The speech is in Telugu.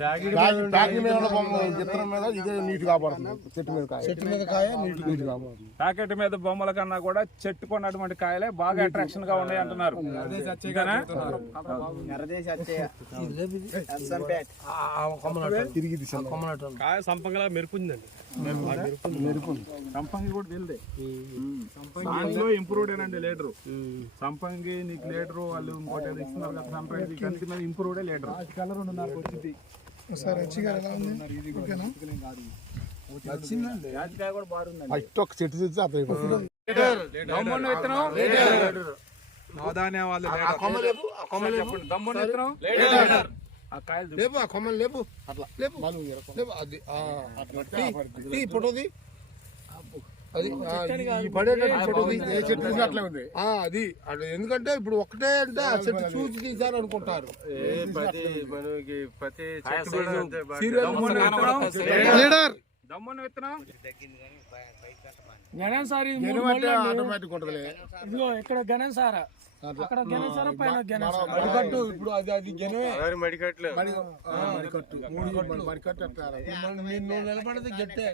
ప్యాకెట్ మీద ఉన్న బొమ్మ విత్తనం మీద ఇదే నీట్ కాపాడుతుంది. చెట్టు మీద కాయ నీట్ కాపాడుతుంది. ప్యాకెట్ మీద బొమ్మల కన్నా కూడా చెట్టుకు ఉన్నటువంటి కాయలే బాగా అట్రాక్షన్ గా ఉన్నాయి అంటున్నారు. కాయ సంపంగా మెరుపుందండి. సంపంగి కూడా తెలియదే. దాంట్లో ఇంప్రూవ్డ్ ఏనండి లీటరు. సంపంగి నీకు లీటరు వాళ్ళు ఇంకోటి ఇస్తున్నారు కదా సంపంగి కంటి మీద ఇంప్రూవ్డే లీటరు. ఒక చెట్టు తెచ్చి అర్థం దమ్మున్న విత్తనం దమ్మున్న విత్తనం ఆ కాయలు లేపు, ఆ కొమ్మలు లేపు, అట్లా లేపు, లేపు. అది ఫోటోది అది ఈ పడేటట్టు ఫోటోది ఏ చెట్టు అట్లే ఉంది. అది ఎందుకంటే ఇప్పుడు ఒక్కటే అంటే ఆ చెట్టు చూసి తీశారు అనుకుంటారు. దమ్మున్న విత్తనం ఆటోమేటిక్ ఉంటది. ఇక్కడ గణం సారా అక్కడ గణం సారా పైన మడికట్టు ఇప్పుడు అది మడికట్లు మడికట్టు 3 మడికట్టు నిలబడితే గట్టే